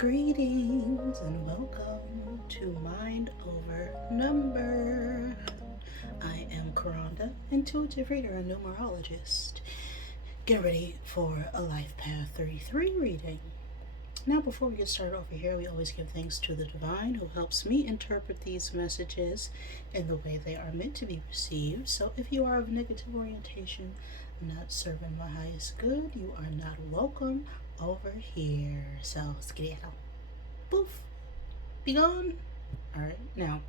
Greetings and welcome to Mind Over Number. I am Karanda, intuitive reader and numerologist. Get ready for a Life Path 33 reading. Now, before we get started over here, we always give thanks to the divine who helps me interpret these messages in the way they are meant to be received. So if you are of negative orientation, not serving my highest good, you are not welcome over here. So skedaddle. Poof. Be gone. Alright, now,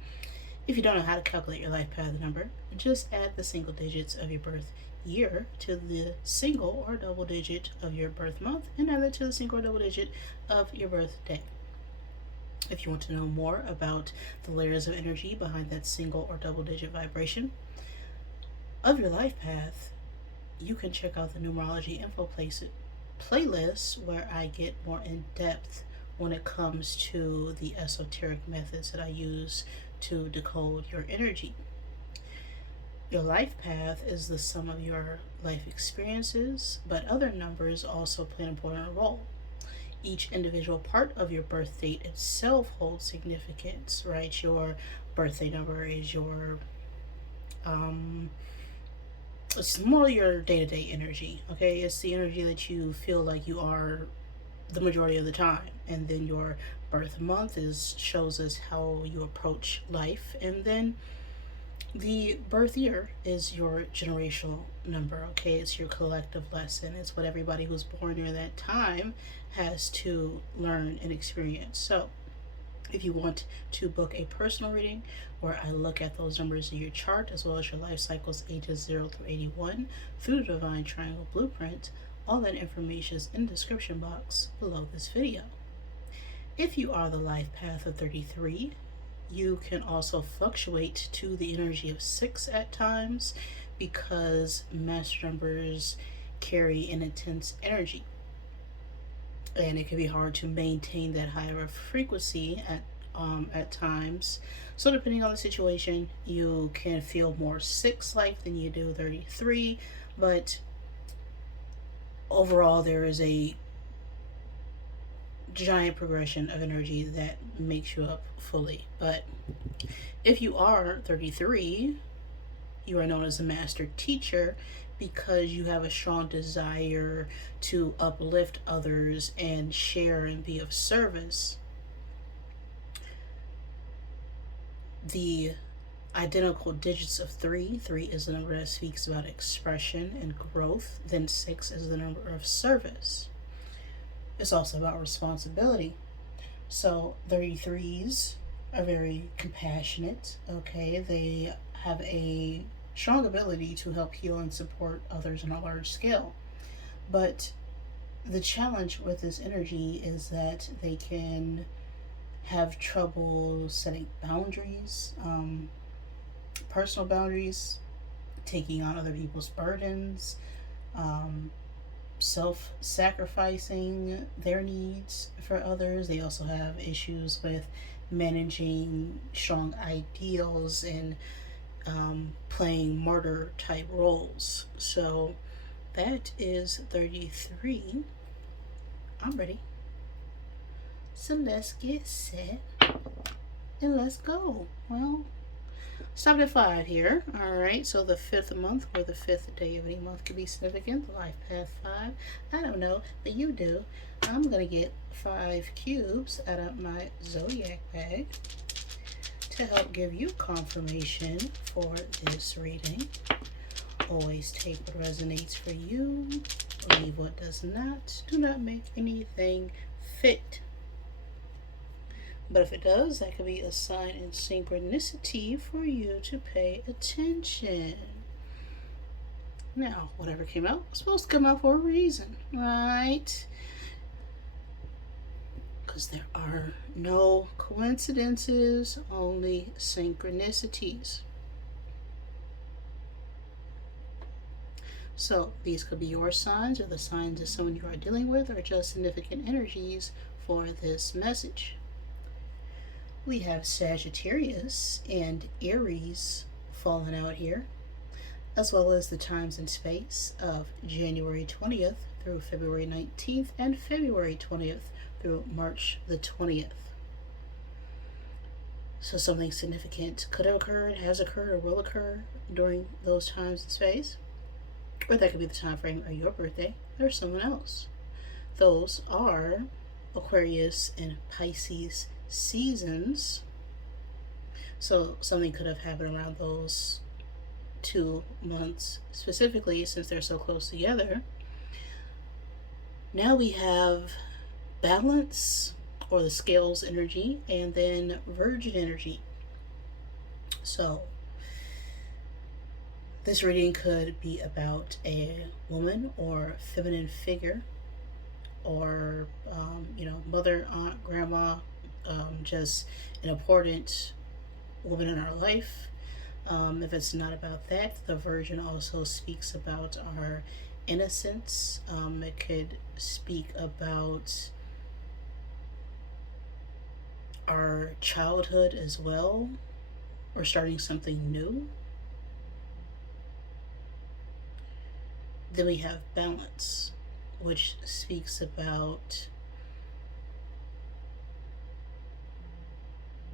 if you don't know how to calculate your life path number, just add the single digits of your birth year to the single or double digit of your birth month, and add that to the single or double digit of your birthday. If you want to know more about the layers of energy behind that single or double digit vibration of your life path, you can check out the Numerology info playlist where I get more in depth when it comes to the esoteric methods that I use to decode your energy. Your life path is the sum of your life experiences, but other numbers also play an important role. Each individual part of your birth date itself holds significance, right? Your birthday number is your it's more your day-to-day energy, okay? It's the energy that you feel like you are the majority of the time. And then your birth month shows us how you approach life, and then the birth year is your generational number, okay? It's your collective lesson. It's what everybody who's born during that time has to learn and experience. So if you want to book a personal reading where I look at those numbers in your chart as well as your life cycles ages 0 through 81 through the Divine Triangle Blueprint, all that information is in the description box below this video. If you are the life path of 33, you can also fluctuate to the energy of 6 at times because master numbers carry an intense energy. And it can be hard to maintain that higher frequency at times. So depending on the situation, you can feel more 6-like than you do 33, but overall there is a giant progression of energy that makes you up fully. But if you are 33, you are known as a master teacher because you have a strong desire to uplift others and share and be of service. The identical digits of 3 is the number that speaks about expression and growth. Then 6 is the number of service. It's also about responsibility. So 33s are very compassionate, okay? They have a strong ability to help heal and support others on a large scale. But the challenge with this energy is that they can have trouble setting boundaries, personal boundaries, taking on other people's burdens, self-sacrificing their needs for others. They also have issues with managing strong ideals and playing martyr type roles. So that is 33. I'm ready. So let's get set and let's go. Well, stopped at 5 here. Alright, so the 5th month or the 5th day of any month could be significant. The life path 5. I don't know, but you do. I'm going to get 5 cubes out of my zodiac bag to help give you confirmation for this reading. Always take what resonates for you. Leave what does not. Do not make anything fit. But if it does, that could be a sign in synchronicity for you to pay attention. Now, whatever came out was supposed to come out for a reason, right? Because there are no coincidences, only synchronicities. So these could be your signs or the signs of someone you are dealing with, or just significant energies for this message. We have Sagittarius and Aries falling out here, as well as the times and space of January 20th through February 19th and February 20th through March the 20th. So something significant could have occurred, has occurred, or will occur during those times and space. Or that could be the time frame of your birthday or someone else. Those are Aquarius and Pisces seasons. So something could have happened around those 2 months specifically, since they're so close together. Now we have balance, or the scales energy, and then virgin energy. So this reading could be about a woman or feminine figure, or mother, aunt, grandma, just an important woman in our life. If it's not about that, the Virgin also speaks about our innocence. It could speak about our childhood as well, or starting something new. Then we have balance, which speaks about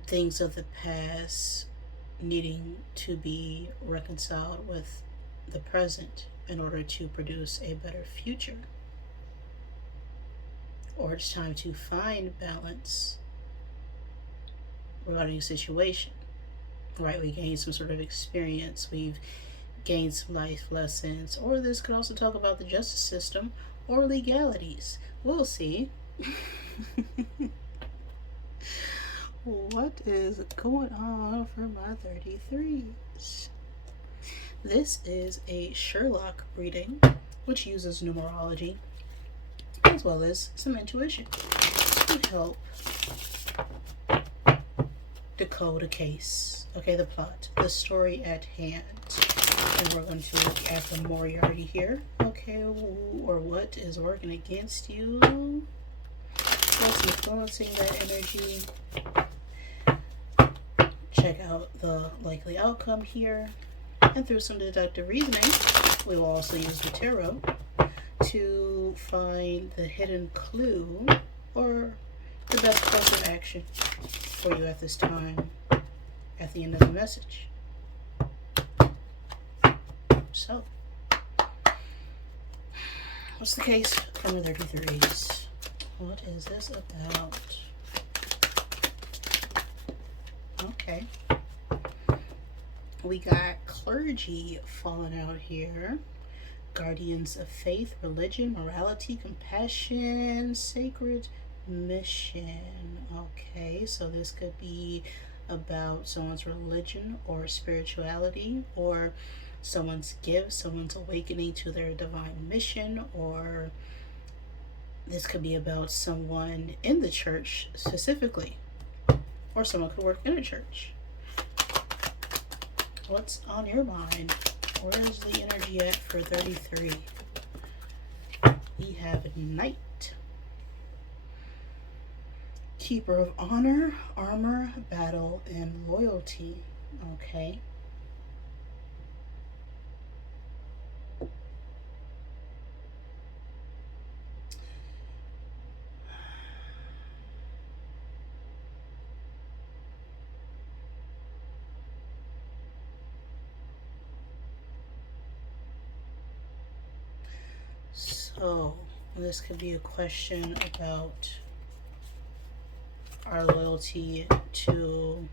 things of the past needing to be reconciled with the present in order to produce a better future. Or it's time to find balance regarding a situation, right? We gained some sort of experience, we've gained some life lessons, or this could also talk about the justice system or legalities. We'll see. What is going on for my 33s? This is a Sherlock reading, which uses numerology as well as some intuition to help decode a case. Okay, the plot, the story at hand. And we're going to look at the Moriarty here. Okay, or what is working against you? What's influencing that energy? Check out the likely outcome here. And through some deductive reasoning, we will also use the tarot to find the hidden clue or the best course of action for you at this time at the end of the message. So, what's the case from the 33s? What is this about? Okay. We got clergy falling out here. Guardians of faith, religion, morality, compassion, sacred mission. Okay, so this could be about someone's religion or spirituality, or someone's gift, someone's awakening to their divine mission, or this could be about someone in the church specifically, or someone could work in a church. What's on your mind? Where is the energy at for 33? We have Knight. Keeper of honor, armor, battle, and loyalty. Okay. So, this could be a question about our loyalty to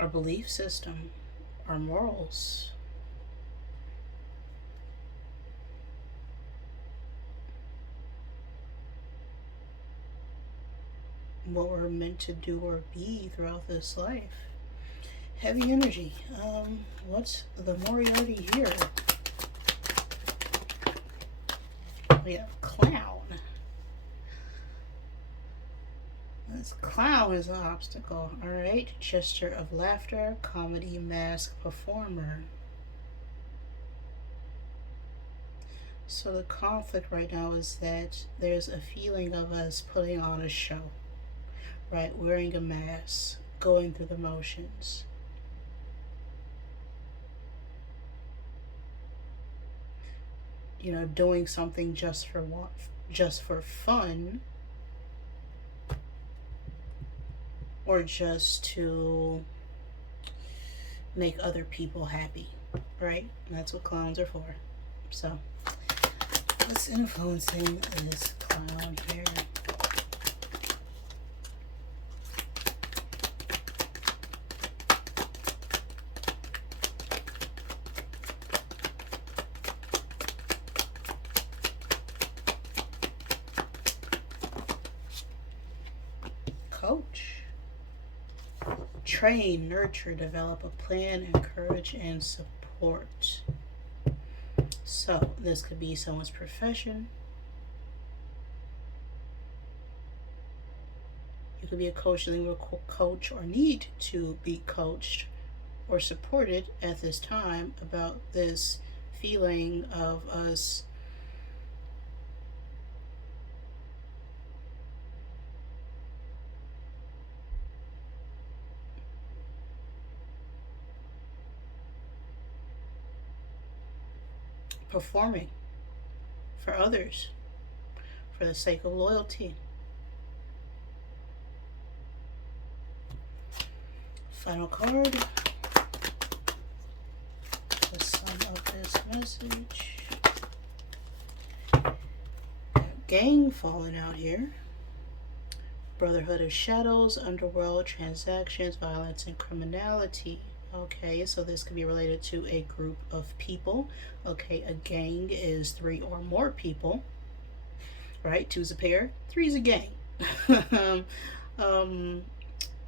our belief system, our morals. What we're meant to do or be throughout this life. Heavy energy. What's the Moriarty here? We have clown. This clown is an obstacle. Alright. Gesture of laughter, comedy, mask, performer. So the conflict right now is that there's a feeling of us putting on a show. Right? Wearing a mask, going through the motions. doing something just for fun, or just to make other people happy, right? And that's what clowns are for. So, what's influencing this clown here? Coach. Train, nurture, develop a plan, encourage, and support. So, this could be someone's profession. You could be a coach, dealing with a coach, or need to be coached or supported at this time about this feeling of us performing for others for the sake of loyalty. Final card to sum up this message. Gang falling out here. Brotherhood of shadows, underworld, transactions, violence, and criminality. Okay, so this could be related to a group of people. Okay, a gang is 3 or more people, right? 2's a pair, 3's a gang.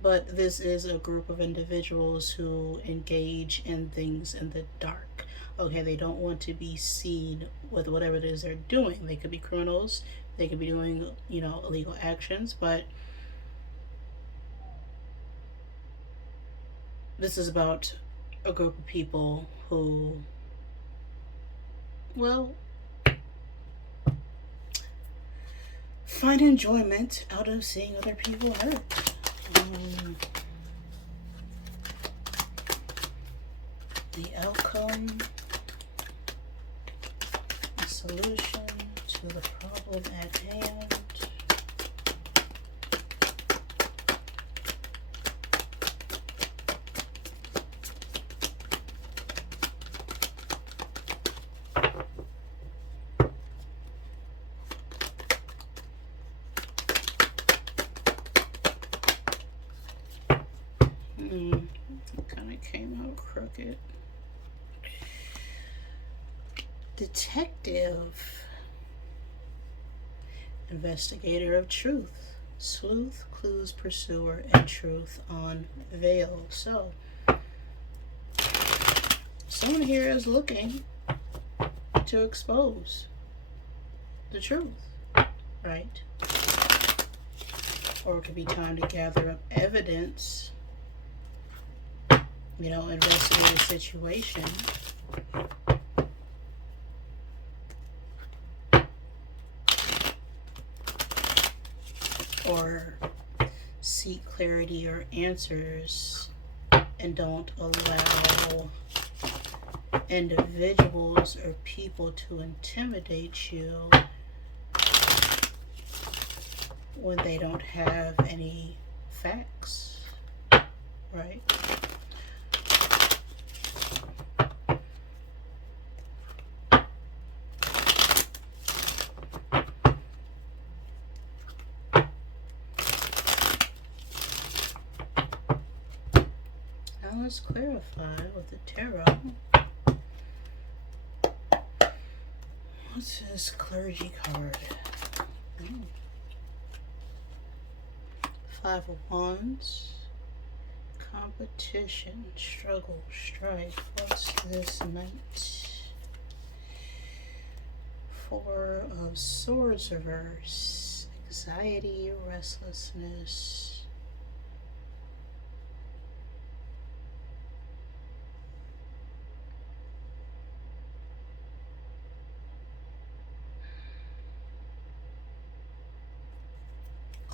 But this is a group of individuals who engage in things in the dark. Okay, they don't want to be seen with whatever it is they're doing. They could be criminals, they could be doing, illegal actions, but this is about a group of people who, well, find enjoyment out of seeing other people hurt. The outcome, the solution to the problem at hand. It kind of came out crooked. Detective, investigator of truth, sleuth, clues, pursuer, and truth unveiled. So, someone here is looking to expose the truth, right? Or it could be time to gather up evidence, investigate a situation. Or seek clarity or answers, and don't allow individuals or people to intimidate you when they don't have any facts, right? Let's clarify with the tarot. What's this clergy card? 5 of Wands. Competition, struggle, strife. What's this Knight? 4 of Swords reverse. Anxiety, restlessness.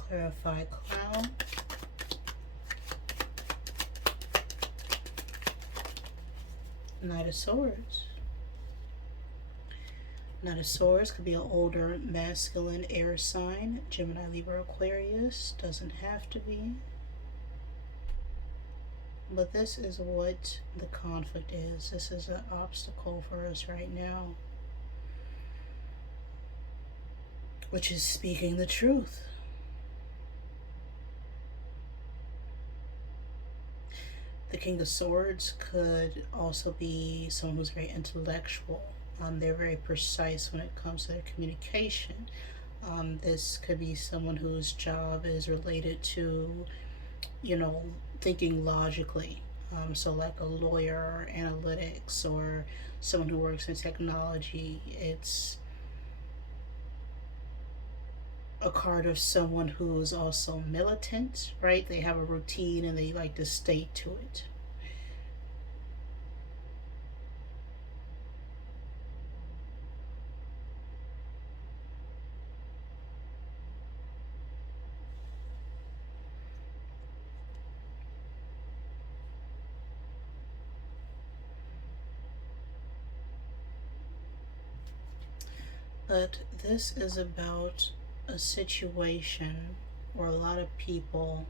Clarify clown. Knight of Swords. Knight of Swords could be an older masculine air sign. Gemini, Libra, Aquarius. Doesn't have to be. But this is what the conflict is. This is an obstacle for us right now, which is speaking the truth. The King of Swords could also be someone who's very intellectual. They're very precise when it comes to their communication. This could be someone whose job is related to, thinking logically. So like a lawyer or analytics or someone who works in technology. It's a card of someone who's also militant, right? They have a routine and they like to stay to it. But this is about a situation where a lot of people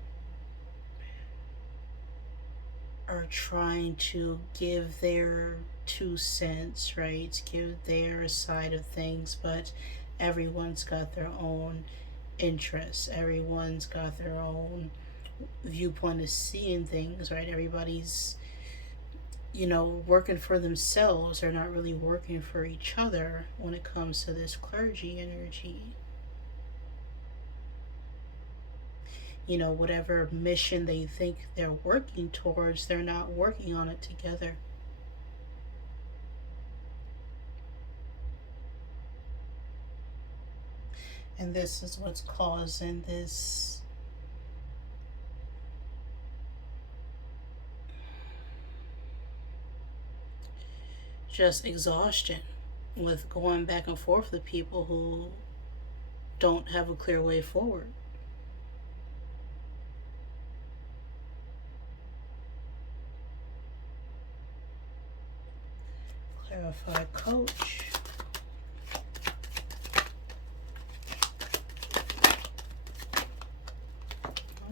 are trying to give their 2 cents, right? Give their side of things, but everyone's got their own interests. Everyone's got their own viewpoint of seeing things, right? Everybody's, working for themselves. They're not really working for each other when it comes to this clergy energy. Whatever mission they think they're working towards, they're not working on it together. And this is what's causing this just exhaustion with going back and forth with people who don't have a clear way forward. Clarify coach.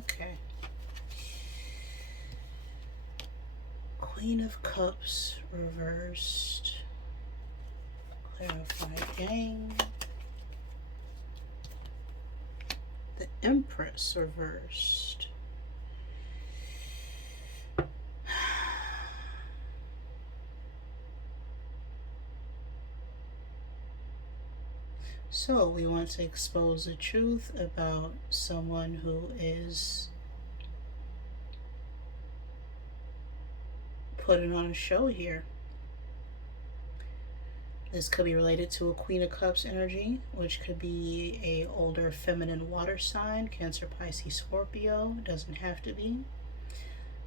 Okay. Queen of Cups reversed. Clarify Yang. The Empress reversed. So we want to expose the truth about someone who is putting on a show here. This could be related to a Queen of Cups energy, which could be a older feminine water sign, Cancer, Pisces, Scorpio. Doesn't have to be.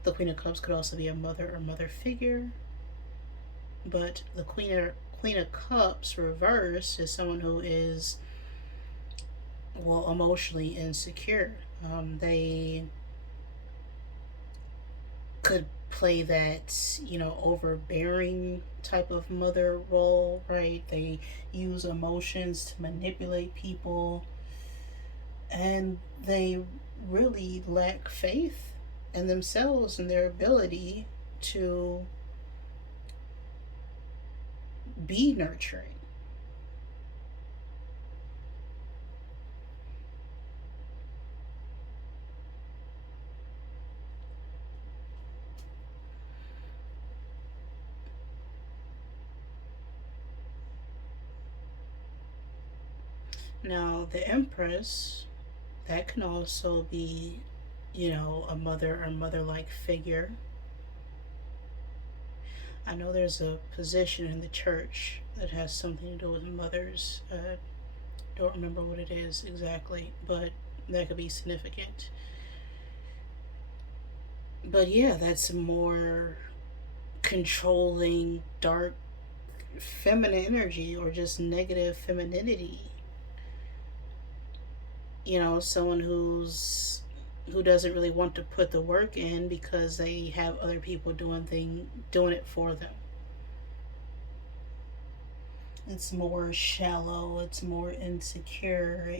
The Queen of Cups could also be a mother or mother figure. But the Queen of Cups reverse is someone who is, emotionally insecure. They could play that, overbearing type of mother role, right? They use emotions to manipulate people, and they really lack faith in themselves and their ability to be nurturing. Now, the Empress, that can also be, a mother or mother-like figure. I know there's a position in the church that has something to do with mothers. Don't remember what it is exactly, but that could be significant. But yeah, that's more controlling, dark, feminine energy or just negative femininity. Someone who doesn't really want to put the work in because they have other people doing it for them. It's more shallow, it's more insecure,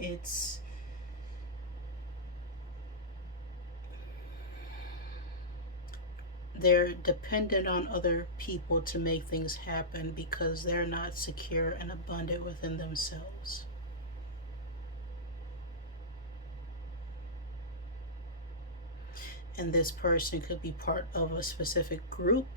they're dependent on other people to make things happen because they're not secure and abundant within themselves. And this person could be part of a specific group.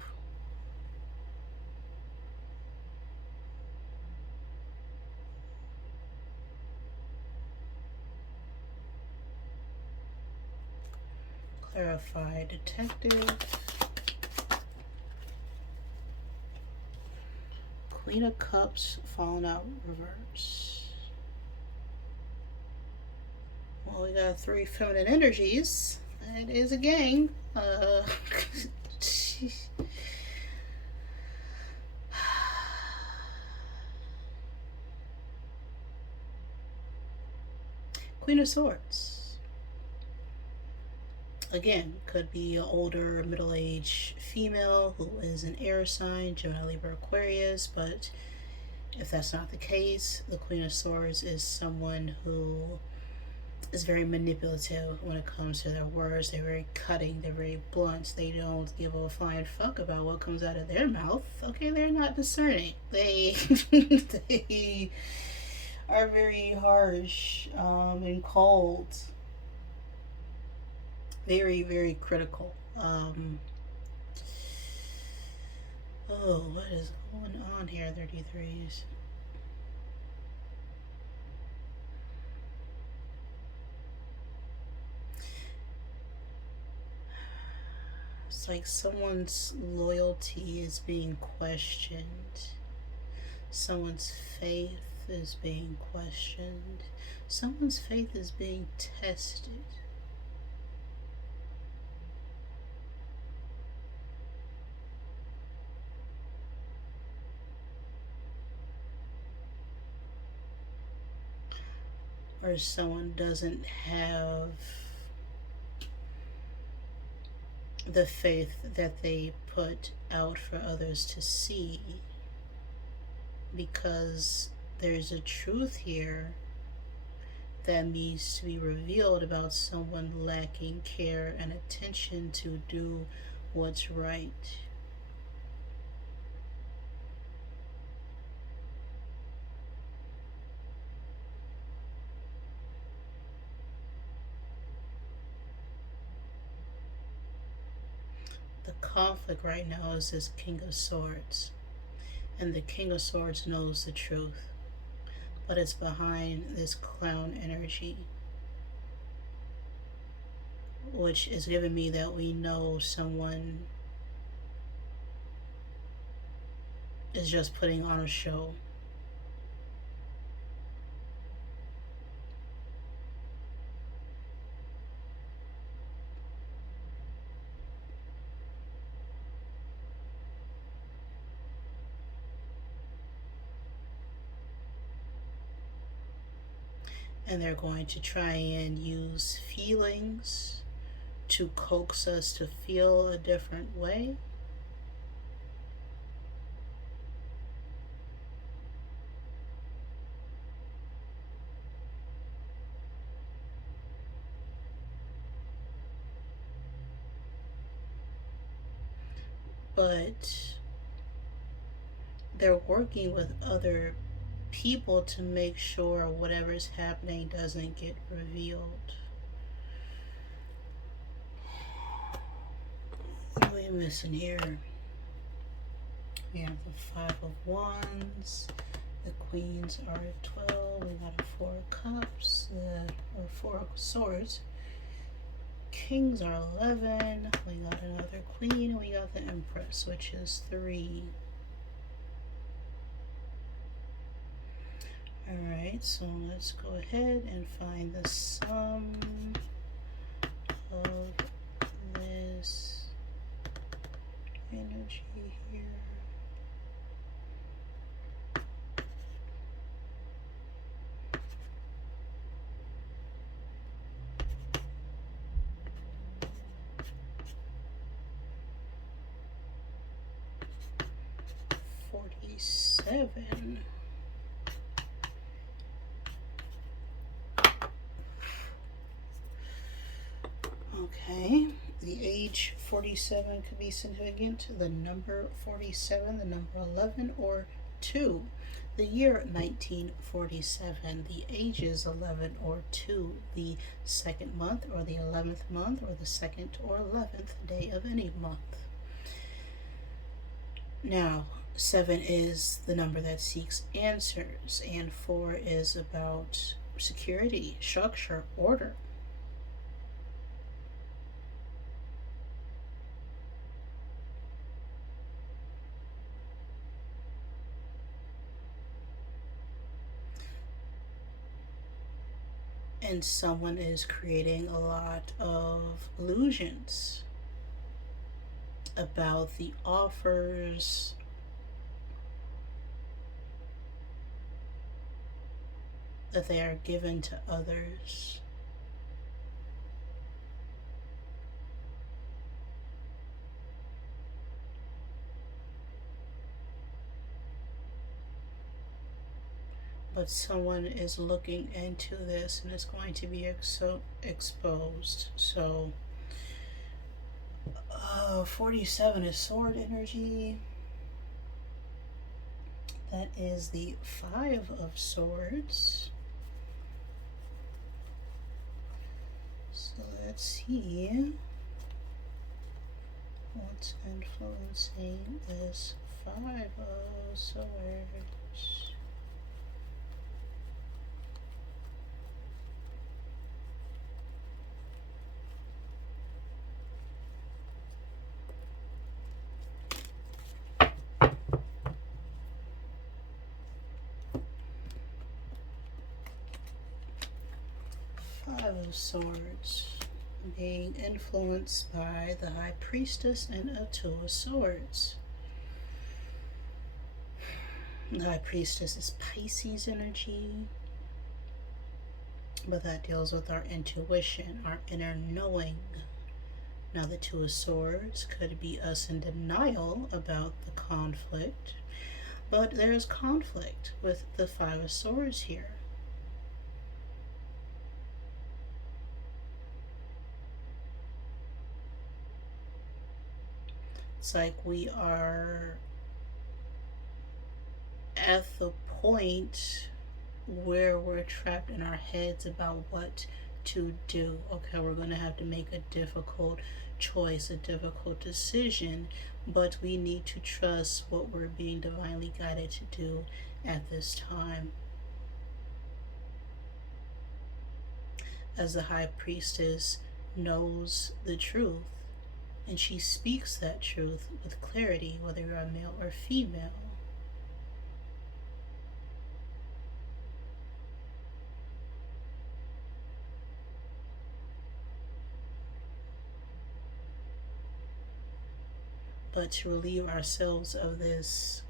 Clarify detective. Queen of Cups falling out reverse. Well, we got 3 feminine energies. It is a gang. Queen of Swords. Again, could be an older, middle-aged female who is an air sign, Gemini, Libra, Aquarius, but if that's not the case, the Queen of Swords is someone who is very manipulative when it comes to their words. They're very cutting, they're very blunt. They don't give a flying fuck about what comes out of their mouth. Okay, they're not discerning. They they are very harsh and cold. Very, very critical. What is going on here, 33s? It's like someone's loyalty is being questioned. Someone's faith is being questioned. Someone's faith is being tested. Or someone doesn't have the faith that they put out for others to see, because there's a truth here that needs to be revealed about someone lacking care and attention to do what's right. The conflict right now is this King of Swords, and the King of Swords knows the truth, but it's behind this clown energy, which is giving me that we know someone is just putting on a show. And they're going to try and use feelings to coax us to feel a different way. But they're working with other people to make sure whatever's happening doesn't get revealed. What are we missing here? We have the 5 of Wands. The Queens are at 12. We got a 4 of Cups, or 4 of Swords. Kings are 11. We got another Queen. We got the Empress, which is 3. Alright, so let's go ahead and find the sum of this energy here. $47. Okay, the age 47 could be significant. The number 47, the number 11, or 2. The year 1947, the ages 11 or 2, the second month or the 11th month or the second or 11th day of any month. Now, 7 is the number that seeks answers, and 4 is about security, structure, order. And someone is creating a lot of illusions about the offers that they are given to others. But someone is looking into this and it's going to be exposed. So 47 is sword energy. That is the 5 of swords. So let's see what's influencing this 5 of swords. Of Swords being influenced by the High Priestess and a 2 of Swords. The High Priestess is Pisces energy, but that deals with our intuition, our inner knowing. Now the 2 of Swords could be us in denial about the conflict, but there is conflict with the 5 of Swords here. It's like we are at the point where we're trapped in our heads about what to do. Okay, we're going to have to make a difficult choice, a difficult decision, but we need to trust what we're being divinely guided to do at this time. As the High Priestess knows the truth, and she speaks that truth with clarity, whether you're a male or female. But to relieve ourselves of this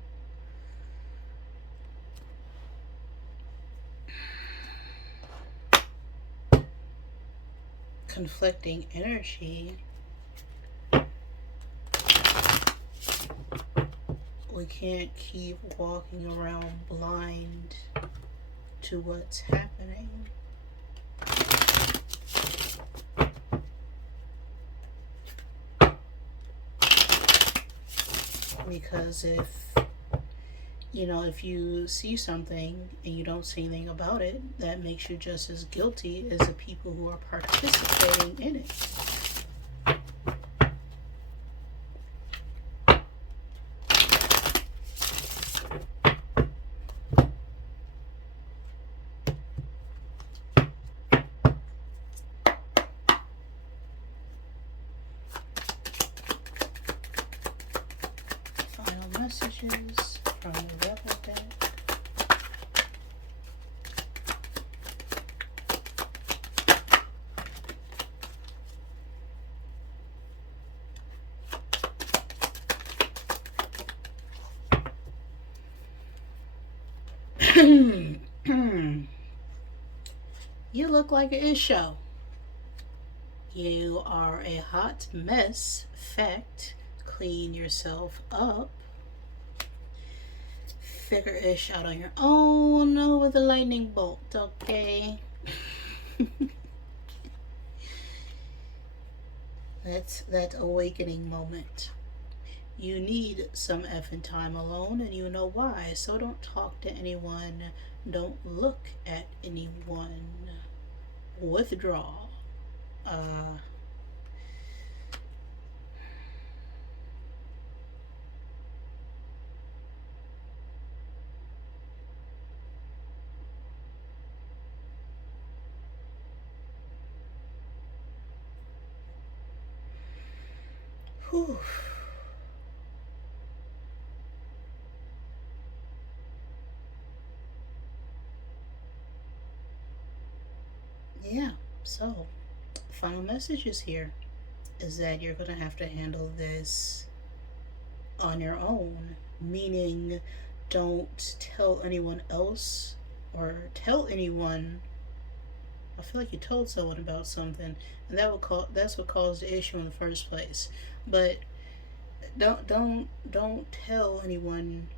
conflicting energy, we can't keep walking around blind to what's happening. Because if you see something and you don't say anything about it, that makes you just as guilty as the people who are participating in it. Messages from the Rebel deck. You look like an show. You are a hot mess. Fact, clean yourself up. Figure ish out on your own with a lightning bolt, okay? That's that awakening moment. You need some effing time alone, and you know why. So don't talk to anyone. Don't look at anyone. Withdraw. Uh, whew. Yeah, so final message is here is that you're going to have to handle this on your own, meaning don't tell anyone else or tell anyone. I feel like you told someone about something, and that's what caused the issue in the first place. But don't tell anyone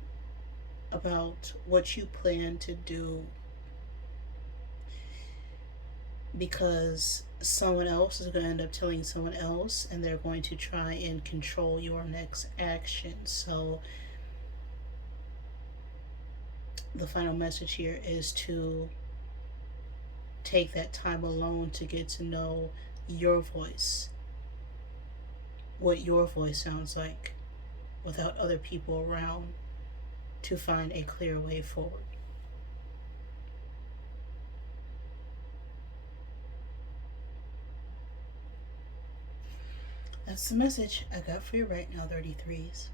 about what you plan to do, because someone else is going to end up telling someone else, and they're going to try and control your next action. So the final message here is to take that time alone to get to know your voice, what your voice sounds like without other people around, to find a clear way forward. That's the message I got for you right now, 33s.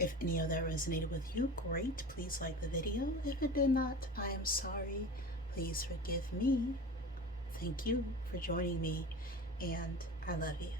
If any of that resonated with you, great. Please like the video. If it did not, I am sorry. Please forgive me. Thank you for joining me, and I love you.